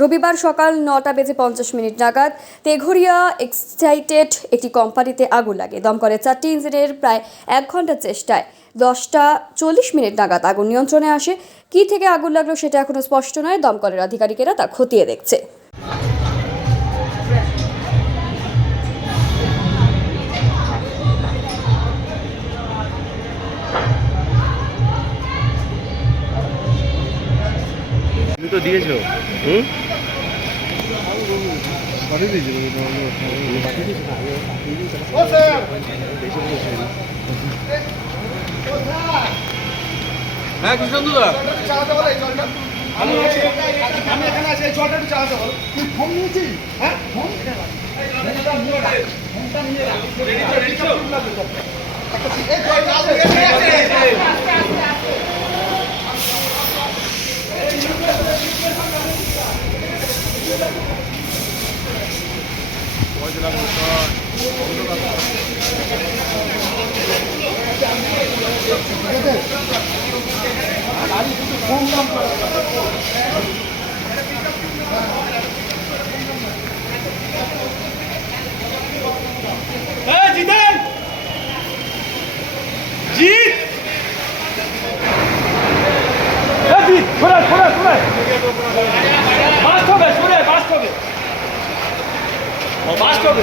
রবিবার সকাল 9:50 নাগাদ তেঘরিয়া এক্সাইটেড একটি কোম্পানিতে আগুন লাগে। দমকলের 4টি ইঞ্জিনের প্রায় 1 ঘন্টার চেষ্টায় 10:40 নাগাদ আগুন নিয়ন্ত্রণে আসে। কী থেকে আগুন লাগলো সেটা এখনো স্পষ্ট নয়। দমকলের আধিকারিকেরা তা খতিয়ে দেখছে। তুমি তো দিয়েছো হ্যাঁ কৃষ্ণদা আমি এখানে আছি জলটা একটু চালাতে বলো তুই ফোন নিয়েছিস হ্যাঁ ফোন ফোনটা নিয়ে জিতেন জিত জিত সরে সরে সরে বাস হবে সরে বাস হবে বাস হবে